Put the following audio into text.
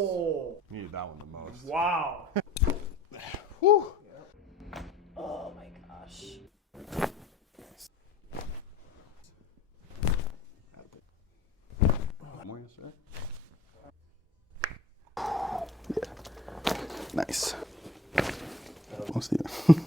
Oh. Needed that one the most. Wow. Whew. Oh my gosh. More yesterday? Yeah. Nice. We'll see you.